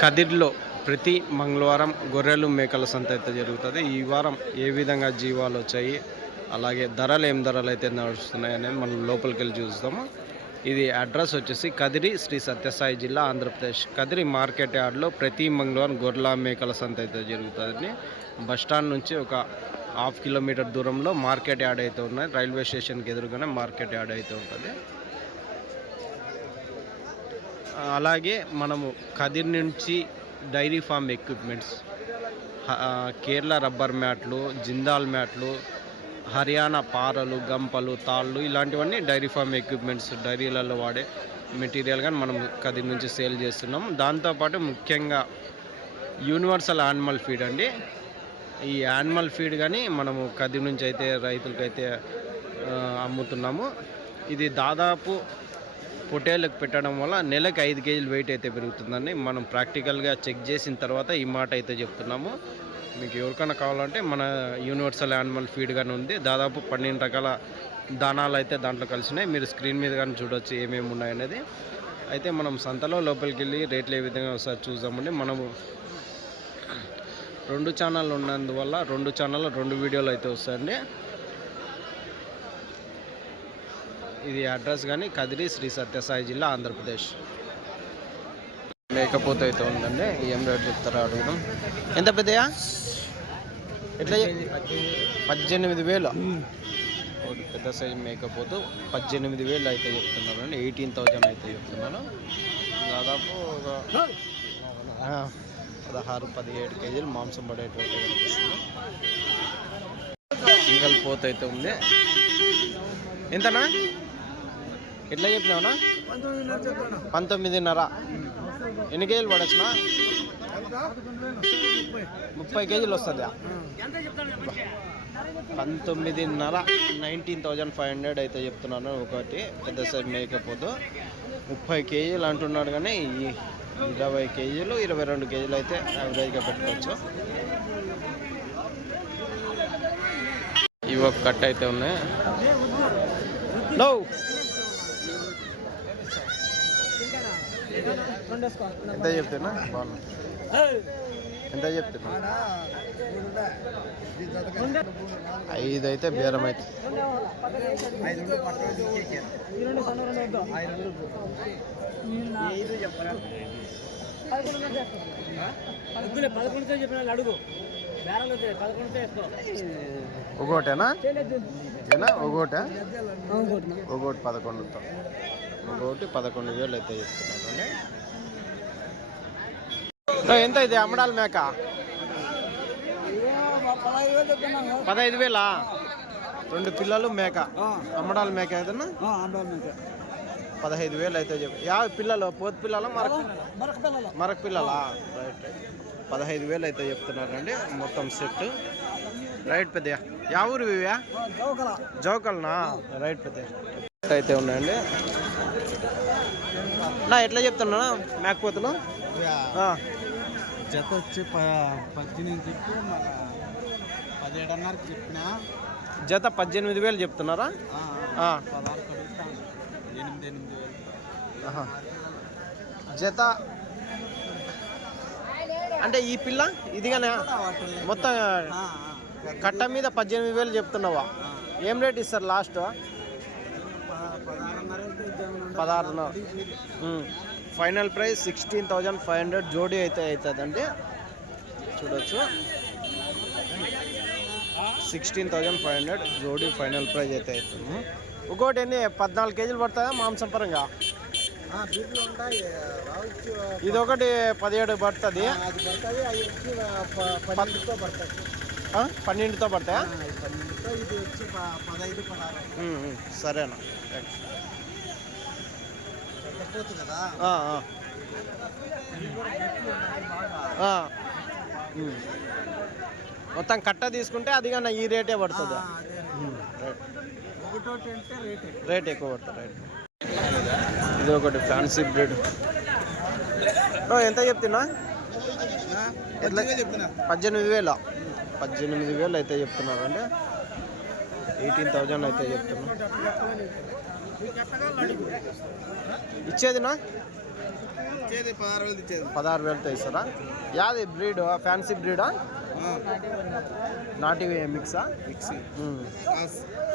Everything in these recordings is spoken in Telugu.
కదిర్లో ప్రతి మంగళవారం గొర్రెలు మేకల సంత అయితే జరుగుతుంది. ఈ వారం ఏ విధంగా జీవాలు వచ్చాయి అలాగే ధరలు ఏం ధరలు అయితే నడుస్తున్నాయి అనేది మనం లోపలికి వెళ్ళి చూస్తాము. ఇది అడ్రస్ వచ్చేసి కదిరి శ్రీ సత్యసాయి జిల్లా ఆంధ్రప్రదేశ్. కదిరి మార్కెట్ యార్డ్లో ప్రతి మంగళవారం గొర్రెల మేకల సంత అయితే జరుగుతుంది. బస్ స్టాండ్ నుంచి ఒక హాఫ్ కిలోమీటర్ దూరంలో మార్కెట్ యార్డ్ అయితే ఉన్నది రైల్వే స్టేషన్కి ఎదురుగానే మార్కెట్ యార్డ్ అయితే ఉంటుంది. అలాగే మనము కదిర్ నుంచి dairy farm equipments Kerala rubber మ్యాట్లు జిందాల్ మ్యాట్లు హర్యానా పారలు గంపలు తాళ్ళు ఇలాంటివన్నీ డైరీ ఫామ్ ఎక్విప్మెంట్స్ డైరీలలో వాడే మెటీరియల్ కానీ మనం కదిర్ నుంచి సేల్ చేస్తున్నాం. దాంతోపాటు ముఖ్యంగా యూనివర్సల్ యానిమల్ ఫీడ్ అండి. ఈ యానిమల్ ఫీడ్ కానీ మనము కదిర్ నుంచి అయితే రైతులకైతే అమ్ముతున్నాము. ఇది దాదాపు పొటేళ్ళకు పెట్టడం వల్ల నెలకు ఐదు కేజీలు వెయిట్ అయితే పెరుగుతుందండి. మనం ప్రాక్టికల్గా చెక్ చేసిన తర్వాత ఈ మాట అయితే చెప్తున్నాము. మీకు ఎవరికైనా కావాలంటే మన యూనివర్సల్ యానిమల్ ఫీడ్ కానీ ఉంది. దాదాపు పన్నెండు రకాల దానాలు అయితే దాంట్లో కలిసినాయి. మీరు స్క్రీన్ మీద కానీ చూడొచ్చు ఏమేమి ఉన్నాయనేది. అయితే మనం సంతలో లోపలికి వెళ్ళి రేట్లు ఏ విధంగా ఒకసారి చూద్దామండి. మనము రెండు ఛానళ్ళు ఉన్నందువల్ల రెండు ఛానల్లో రెండు వీడియోలు అయితే వస్తాయండి. ఇది అడ్రస్ కానీ కదిరి శ్రీ సత్యసాయి జిల్లా ఆంధ్రప్రదేశ్. మేకపోతే అయితే ఉందండి ఏం రేటు చెప్తారో అడుగుదాం. ఎంత పెద్దయా ఎట్లా పద్దెనిమిది వేలు. ఒకటి పెద్ద సైజు మేకపోతు పద్దెనిమిది వేలు అయితే చెప్తున్నాను అండి ఎయిటీన్ థౌజండ్ అయితే చెప్తున్నాను. దాదాపు ఒక పదహారు పదిహేడు కేజీలు మాంసం పడేటువంటి కనిపిస్తుంది. సింగల్ పోత్ అయితే ఉంది. ఎంతనా? ఎట్లా చెప్పినావునా? పంతొమ్మిదిన్నర ఎన్ని కేజీలు పడచ్చునా? ముప్పై కేజీలు వస్తుందా. పంతొమ్మిదిన్నర నైన్టీన్ థౌజండ్ ఫైవ్ హండ్రెడ్ అయితే చెప్తున్నాను. ఒకటి పెద్ద సైజ్ మేకపోతే. ముప్పై కేజీలు అంటున్నాడు కానీ ఈ ఇరవై కేజీలు ఇరవై రెండు కేజీలు అయితే యావరేజ్గా పెట్టుకోవచ్చు. ఇవి ఒక కట్ అయితే ఉన్నాయి. ఎంత చెప్తున్నా? బాగున్నా. ఎంత చెప్తున్నా? ఐదు అయితే. బేరం అయితే పదకొండుతో చెప్పిన అడుగు. ఒకటేనా? ఏనా? ఒకటే. ఒకటి పదకొండుతో. ఒకటి పదకొండు వేలు అయితే చెప్తున్నారు. ఎంత ఇది అమ్మడాలి మేక? పదహైదు వేలా? రెండు పిల్లలు మేక. అమ్మడాలి మేక ఏదన్నా? పదహైదు వేలు అయితే చెప్పి. యా పిల్లలు పోతు పిల్లల మరక మరక పిల్లలా. Right right. పదహైదు వేలు అయితే చెప్తున్నారండి. మొత్తం సెట్. రైట్ పెద్ద యా ఊరు ఇవ్యా జోకల్నా రైట్ పెద్ద అయితే ఉన్నాయండి. నా ఎట్లా చెప్తున్నా మేకపోతులు జత వచ్చి పద్దెనిమిది చెప్పి మన పదిహేడున్నరకి చెప్పిన. జత పద్దెనిమిది వేలు చెప్తున్నారా? ఎనిమిది ఎనిమిది వేలు. జత అంటే ఈ పిల్ల ఇదిగానే మొత్తం కట్ట మీద పద్దెనిమిది వేలు చెప్తున్నావా? ఏం రేట్ ఇస్తారు లాస్ట్? పదహారున్నర ఉమ్. Final price sixteen thousand five hundred జోడీ అయితే అవుతుందండి. చూడొచ్చు. సిక్స్టీన్ థౌజండ్ ఫైవ్ హండ్రెడ్ జోడీ ఫైనల్ ప్రైస్ అయితే అవుతుంది. ఇంకోటి ఎన్ని పద్నాలుగు కేజీలు పడుతుందా మాంసం పరంగా? ఇది ఒకటి పదిహేడు పడుతుంది. పన్నెండుతో పడతాయా ఆ, ఇది పన్నెండుతో ఇది వచ్చి ప- పదహైదు పదహారు ఉమ్, ఉమ్. సరేనా థాంక్స్. చెప్పవచ్చు కదా ఆ, ఆ. ఆ. ఉమ్. మొత్తం కట్ట తీసుకుంటే అది కన్నా ఈ రేటే పడుతుంది. రైట్. ఎక్కువ. పడుతుంది రైట్. ఇది ఒకటి ఫ్యాన్సీ బ్రెడ్ ఎంత చెప్తున్నా? ఎట్లా? చెప్తున్నా. పద్దెనిమిది వేలు. పద్దెనిమిది వేలు అయితే చెప్తున్నారు అంటే ఎయిటీన్ థౌజండ్ అయితే చెప్తున్నారు ఇచ్చేదినా ఇచ్చేది పదహారు వేలతో ఇస్తారా యాది బ్రీడ్ ఫ్యాన్సీ బ్రీడా? నాటి మిక్సా? మిక్సీ. ఉమ్.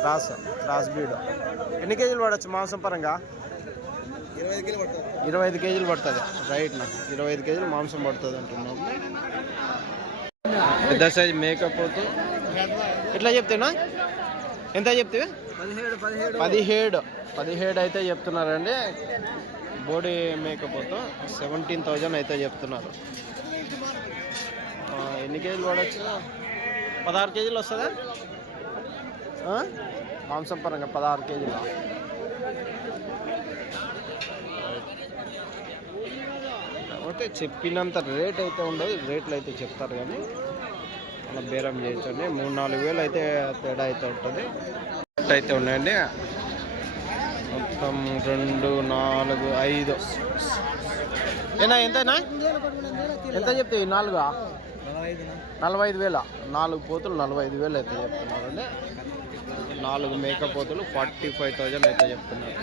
Cross cross breed. ఎన్ని కేజీలు పడవచ్చు మాంసం పరంగా? ఇరవై ఐదు కేజీలు పడుతుంది. రైట్ నా. ఇరవై ఐదు కేజీలు మాంసం పడుతుంది అంటున్నాం పెద్ద సైజ్ మేకప్ ఎట్లా చెప్తేనా ఎంత చెప్తే? పదిహేడు పదిహేడు. అయితే చెప్తున్నారండి. బోడీ మేకపోతే సెవెంటీన్ థౌజండ్ అయితే చెప్తున్నారు. ఎన్ని కేజీలు పడవచ్చు పదహారు కేజీలు వస్తుందా? మాంసం పరంగా పదహారు కేజీలు? అంటే చెప్పినంత రేట్ అయితే ఉండదు. రేట్లు అయితే చెప్తారు కానీ అలా బేరం చేయొచ్చండి. మూడు నాలుగు వేలు అయితే తేడా అయితే ఉంటుంది. సెట్ అయితే ఉన్నాయండి. మొత్తం రెండు నాలుగు ఐదు. ఏనా ఎంతనా? ఎంత చెప్తాయి నాలుగు? నలభై ఐదు వేల. నాలుగు పోతులు నలభై ఐదు వేలు అయితే చెప్తున్నారండి. నాలుగు మేకపోతులు ఫార్టీ ఫైవ్ థౌజండ్ అయితే చెప్తున్నారు.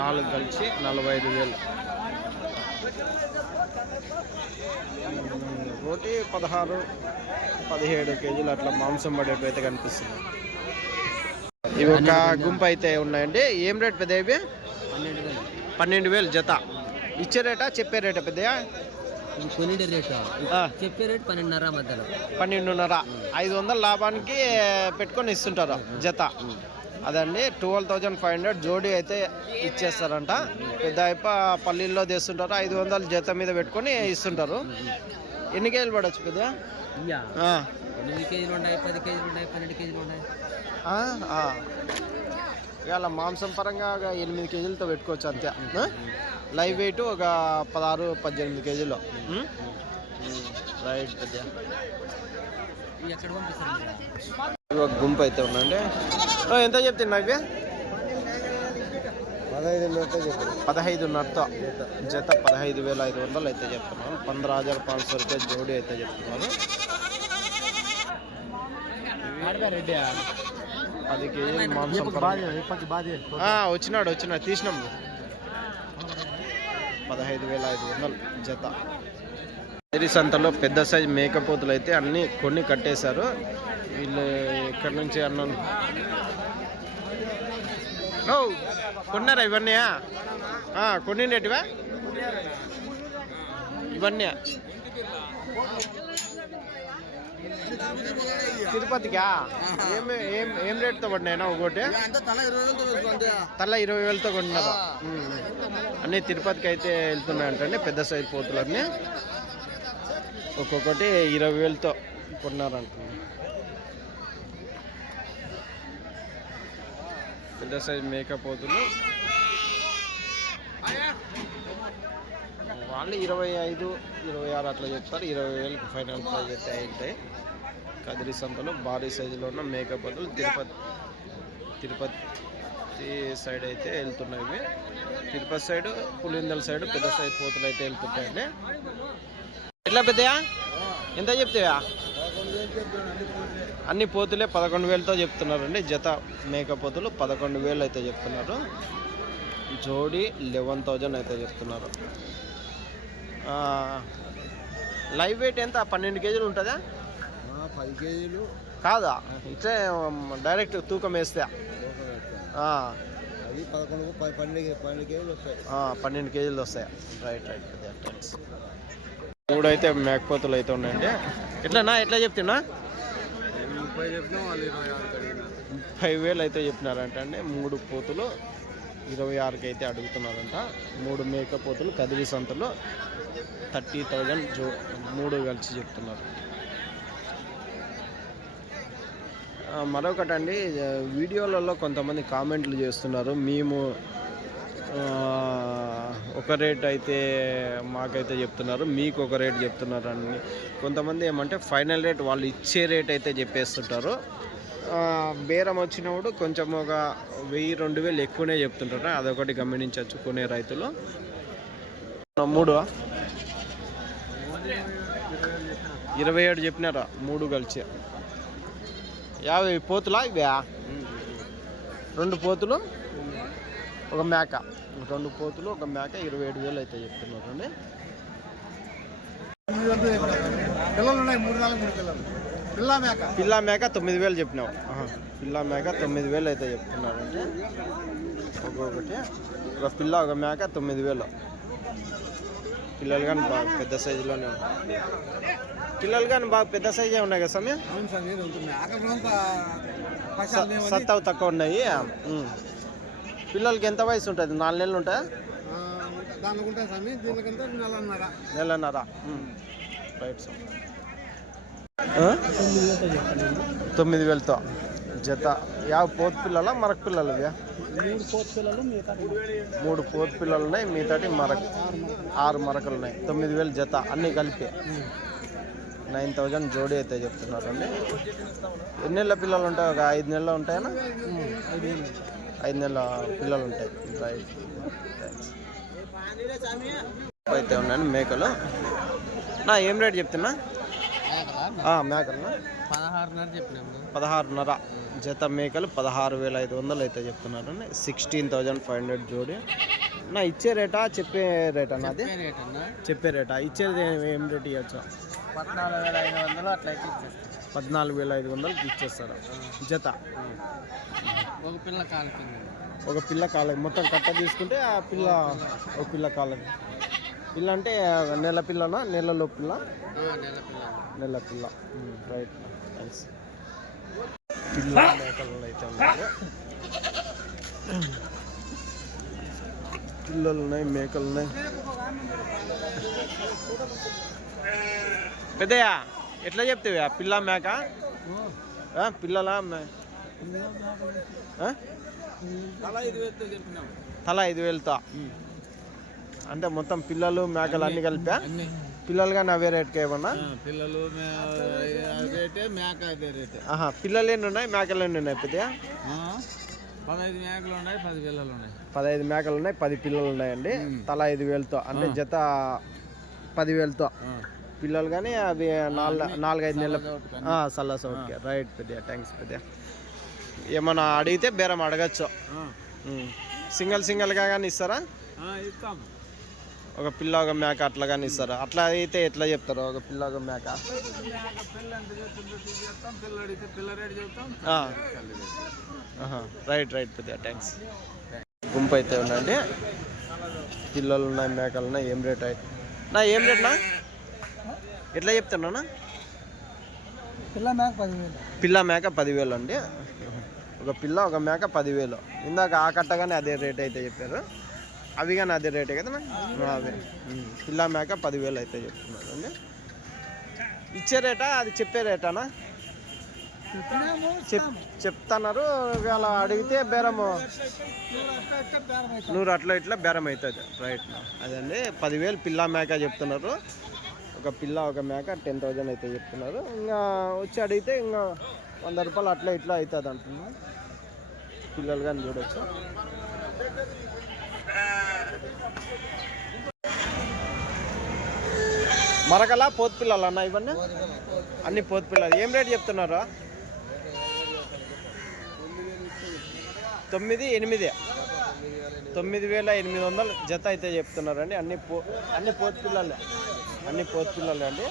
నాలుగు కలిసి నలభై ఐదు వేలు. ఉమ్, పదహారు పదిహేడు కేజీలు అట్లా మాంసం పడేటైతే అయితే కనిపిస్తుంది. ఇవి ఒక గుంపు అయితే ఉన్నాయండి. ఏం రేట్ పెద్ద ఇవి పన్నెండు వేలు జత. ఇచ్చే రేటా చెప్పే రేటా పెద్దయా రేట్? చెప్పే రేట్ పన్నెండున్నర మధ్యలో. పన్నెండున్నర. ఐదు వందల లాభానికి పెట్టుకొని ఇస్తుంటారు జత. అదండి ట్వెల్వ్ థౌజండ్ ఫైవ్ హండ్రెడ్ జోడీ అయితే ఇచ్చేస్తారంట. పెద్ద అయిప పల్లీల్లో తెస్తుంటారు ఐదు వందలు జత మీద పెట్టుకొని ఇస్తుంటారు. ఎన్ని కేజీలు పడవచ్చు పెద్ద ఇయ్యా. ఆ, ఎనిమిది కేజీలు ఉన్నాయి పది కేజీలు ఉన్నాయి పన్నెండు కేజీలు ఉన్నాయి. ఆ, ఆ. ఇవాళ మాంసం పరంగా ఒక ఎనిమిది కేజీలతో పెట్టుకోవచ్చు అంతే? లైవ్ వెయిట్ ఒక పదహారు పద్దెనిమిది కేజీలు? రైట్ పెద్ద. ఒక గుంపు అయితే ఉందండి. ఎంత చెప్తున్నా ఇవి పదహైదు పదహైదున్నరతో. జత పదహైదు వేల ఐదు వందలు అయితే చెప్తున్నారు పంద్ర హజార్ పాంచ్ సో రూపాయలు జోడి అయితే చెప్తున్నారు రెడ్డి పది కేజీలు మాంసం వచ్చినాడు వచ్చినాడు తీసినాం. పదహైదు వేల ఐదు వందలు జత. ఎరి సంతలో పెద్ద సైజ్ మేకపోతులు అయితే అన్నీ కొన్ని కట్టేశారు. వీళ్ళు ఎక్కడి నుంచి అన్నాను? ఓ కొన్నారా ఇవన్నీ? కొన్నిండేటివా? ఇవన్నీ. తిరుపతికా? ఏం ఏం ఏం రేట్తో పడినాయినా ఒకటి తల ఇరవై వేలతో కొన్నారు అన్నీ తిరుపతికి అయితే వెళ్తున్నాయంటండి పెద్ద సైజు పోతులన్నీ. ఒక్కొక్కటి ఇరవై వేలతో కొన్నారంట పెద్ద సైజు మేకప్ పోతులు. వాళ్ళు ఇరవై ఐదు ఇరవై ఆరు అట్లా చెప్తారు. ఇరవై వేలకు ఫైనల్ ప్రైజ్ అయితే అయితే కదిరి సంతలో భారీ సైజులో ఉన్న మేకప్ బదులు తిరుపతి తిరుపతి సైడ్ అయితే వెళ్తున్నాయి తిరుపతి సైడ్ పులిందల సైడ్ పెద్ద సైడ్ పోతులు అయితే వెళ్తుంటాయండి. ఎట్లా పెద్దయా ఎంత చెప్తావా అన్ని పోతులే పదకొండు వేలతో చెప్తున్నారండి. జత మేక పోతులు పదకొండు వేలు అయితే చెప్తున్నారు. జోడి లెవెన్ థౌజండ్ అయితే చెప్తున్నారు. లైవ్ వెయిట్ ఎంత? పన్నెండు కేజీలు ఉంటుందా? పది కేజీలు. కాదా? ఇట్లే డైరెక్ట్ తూకం వేస్తే. అవి పదకొండు పన్నెండు పన్నెండు కేజీలు వస్తాయి. పన్నెండు కేజీలు వస్తాయి. రైట్ రైట్ థ్యాంక్స్ మూడు అయితే మేకపోతులు అయితే ఉన్నాయండి. ఎట్లనా ఎట్లా చెప్తున్నా? ముప్పై వేలు అయితే చెప్పినారంట అండి మూడు పోతులు. ఇరవై ఆరుకి అయితే అడుగుతున్నారంట. మూడు మేకపోతులు కదిరి సంతలో థర్టీ థౌజండ్ జో మూడు కలిసి చెప్తున్నారు. మరొకటండి వీడియోలలో కొంతమంది కామెంట్లు చేస్తున్నారు. మేము ఒక రేట్ అయితే మాకైతే చెప్తున్నారు. మీకు ఒక రేట్ చెప్తున్నారు అని కొంతమంది ఏమంటే ఫైనల్ రేట్ వాళ్ళు ఇచ్చే రేట్ అయితే చెప్పేస్తుంటారు. బేరం వచ్చినప్పుడు కొంచెం ఒక వెయ్యి రెండు వేలు ఎక్కువనే చెప్తుంటారు? అదొకటి గమనించవచ్చు కొనే రైతులు. మూడు ఇరవై ఏడు చెప్పినారా? మూడు కలిసి. యాభై పోతులా ఇవే రెండు పోతులు ఒక మేక. రెండు పోతులు ఒక మేక ఇరవై ఏడు వేలు అయితే చెప్తున్నారు అండి. పిల్లలు ఉన్నాయి మూడు నాలుగు మూడు పిల్లలు. పిల్ల మేక? పిల్ల మేక తొమ్మిది వేలు చెప్పినావు. పిల్ల మేక తొమ్మిది వేలు అయితే చెప్తున్నారండి ఒక్కొక్కటి. ఒక పిల్ల ఒక మేక తొమ్మిది వేలు. పిల్లలు కానీ బాగా పెద్ద సైజులోనే ఉన్నాయి పిల్లలు కానీ బాగా పెద్ద సైజే ఉన్నాయి కదా సమయం సత్తావు తక్కువ ఉన్నాయి. పిల్లలకి ఎంత వయసు ఉంటుంది? నాలుగు నెలలు ఉంటాయా? నెలన్నర. Right sir? తొమ్మిది వేలతో. జత. యా పోతు పిల్లల మరక పిల్లలు మూడు పిల్లలు పోతు పిల్లలు ఉన్నాయి మిగతాటి మరక. ఆరు మరకలు ఉన్నాయి తొమ్మిది వేలు జత అన్నీ కలిపి. నైన్ థౌజండ్ జోడీ అయితే చెప్తున్నారండి. ఎన్ని నెలల పిల్లలు ఉంటాయి ఒక ఐదు నెలలు ఉంటాయనా? ఐదు నెలల పిల్లలు ఉంటాయి రైట్ అయితే ఉన్నాయండి మేకలు. నా ఏం రేట్ చెప్తున్నా? మేకలు పదహారున్నర చెప్పినాము పదహారున్నర. జత మేకలు పదహారు వేల ఐదు వందలు అయితే చెప్తున్నారండి. సిక్స్టీన్ థౌజండ్ ఫైవ్ హండ్రెడ్ జోడి. నా ఇచ్చే రేటా? చెప్పే రేటా అన్న? చెప్పే రేటా. ఇచ్చేది ఏ- రేట్ ఇవ్వచ్చు పద్నాలుగు వేల ఐదు వందలు అట్లా అయితే ఇచ్చేస్తాం. పద్నాలుగు వేల ఐదు వందలకి ఇచ్చేస్తారు? జత? ఒక పిల్ల కాలుతుంది ఒక పిల్ల కాళ్ళకి. మొత్తం కట్ట తీసుకుంటే ఆ పిల్ల ఒక పిల్ల కాళ్ళకి. పిల్ల అంటే నెల పిల్లనా నెలలో పిల్ల నెల పిల్ల. నెల పిల్ల. రైట్ పిల్ల మేకలు అయితే ఉన్నాయి పిల్లలు ఉన్నాయి మేకలు ఉన్నాయి పెద్దయ్యా ఎట్లా చెప్తావా? పిల్ల మేక? పిల్లలా? అలా ఐదు వేలతో తల ఐదు వేలతో? అంటే మొత్తం పిల్లలు మేకలు అన్ని కలిపా? పిల్లలు కానీ అవే రేట్కి ఏమన్నా? పిల్లలు రేటే మేక అదే రేటే. ఆహా పిల్లలు ఎన్ని ఉన్నాయి మేకలు ఎన్ని ఉన్నాయి పెద్దయ్యా? పదహైదు మేకలు ఉన్నాయి పది పిల్లలు ఉన్నాయి. పదహైదు మేకలు ఉన్నాయి పది పిల్లలు ఉన్నాయండి. తల ఐదు వేలతో అంటే జత పదివేలతో పిల్లలు కానీ అవి నాలుగు నాలుగైదు నెలల. సల్ల సౌట్కి రైట్ పెద్ద థ్యాంక్స్ పెద్ద ఏమన్నా అడిగితే బేరం అడగచ్చు. సింగల్ సింగల్గా కానీ ఇస్తారా? ఇస్తాం. ఒక పిల్ల ఒక మేక అట్లా కానీ ఇస్తారా? అట్లా అయితే ఎట్లా చెప్తారు? ఒక పిల్ల ఒక మేక రేటు రైట్ పెద్ద థ్యాంక్స్ గుంపు అయితే ఉందండి. పిల్లలు ఉన్నాయి మేకలు ఉన్నాయి ఏం రేట్ అయి నా ఏం రేట్ నా? ఎట్లా చెప్తున్నా పిల్ల మేక పదివేలు. పిల్ల మేక పదివేలు అండి. ఒక పిల్ల ఒక మేక పదివేలు. ఇందాక ఆ కట్టగానే అదే రేట్ అయితే చెప్పారు. అవి కానీ అదే రేటే కదా అవే పిల్ల మేక పదివేలు అయితే చెప్తున్నారు అండి ఇచ్చే రేటా? అది చెప్పే రేటానా? చెప్ చెప్తున్నారు. అలా అడిగితే బేరము నూరు అట్లా ఇట్లా బేరం అవుతుంది. రైట్ అదండి. పదివేలు పిల్ల మేక చెప్తున్నారు. ఒక పిల్ల ఒక మేక టెన్ థౌజండ్ అయితే చెప్తున్నారు. ఇంకా వచ్చి అడిగితే ఇంకా వంద రూపాయలు అట్లా ఇట్లా అవుతుంది అంటున్నారు. పిల్లలు కానీ చూడొచ్చు. మరకలా పోతు పిల్లలు అన్న ఇవన్నీ? అన్ని పోతు పిల్లలు. ఏం రేట్ చెప్తున్నారు? తొమ్మిది ఎనిమిది. తొమ్మిది వేల ఎనిమిది వందలు జత అయితే చెప్తున్నారండి. అన్ని పో అన్ని పోతు పిల్లలే. అన్ని పోతు పిల్లలే అండి.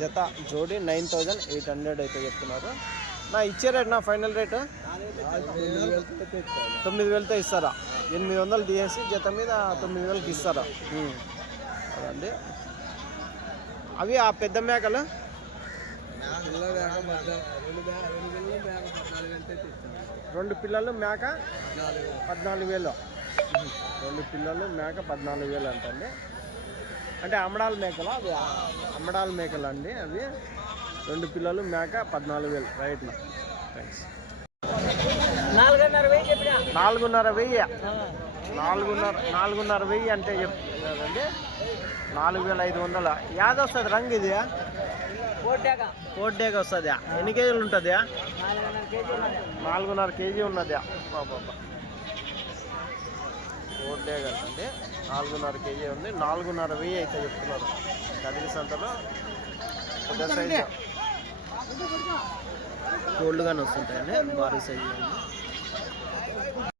జత జోడి నైన్ థౌజండ్ ఎయిట్ హండ్రెడ్ అయితే చెప్తున్నారు. నా ఇచ్చే రేట్ నా ఫైనల్ రేటు? తొమ్మిది వేలతో ఇస్తారా? ఎనిమిది వందలు తీసేసి జత మీద తొమ్మిది వేలకి ఇస్తారా. అదండి. అవి ఆ పెద్ద మేకలు? రెండు పిల్లలు మేక పద్నాలుగు వేలు. రెండు పిల్లలు మేక పద్నాలుగు వేలు అంటండి. అంటే అమ్మడాల మేకలు? అవి అమ్మడాల మేకలు అండి అవి. రెండు పిల్లలు మేక పద్నాలుగు వేలు రైట్ థ్యాంక్స్ నాలుగున్నర వెయ్యి నాలుగున్నర నాలుగున్నర వెయ్యి అంటే చెప్తున్నారండి నాలుగు వేల ఐదు వందల? యాది వస్తుంది రంగు ఇది? కోడ్డేగా వస్తుంది? ఎన్ని కేజీలు ఉంటుంది? నాలుగున్నర కేజీ ఉన్నది. కోడ్డేగా అండి. నాలుగున్నర కేజీ ఉంది. నాలుగున్నర వెయ్యి అయితే చెప్తున్నారు. కదిరి సంతలో పెద్ద సైజు. కోల్డ్ గానే వస్తుంటాయండి. భారీ సైజు.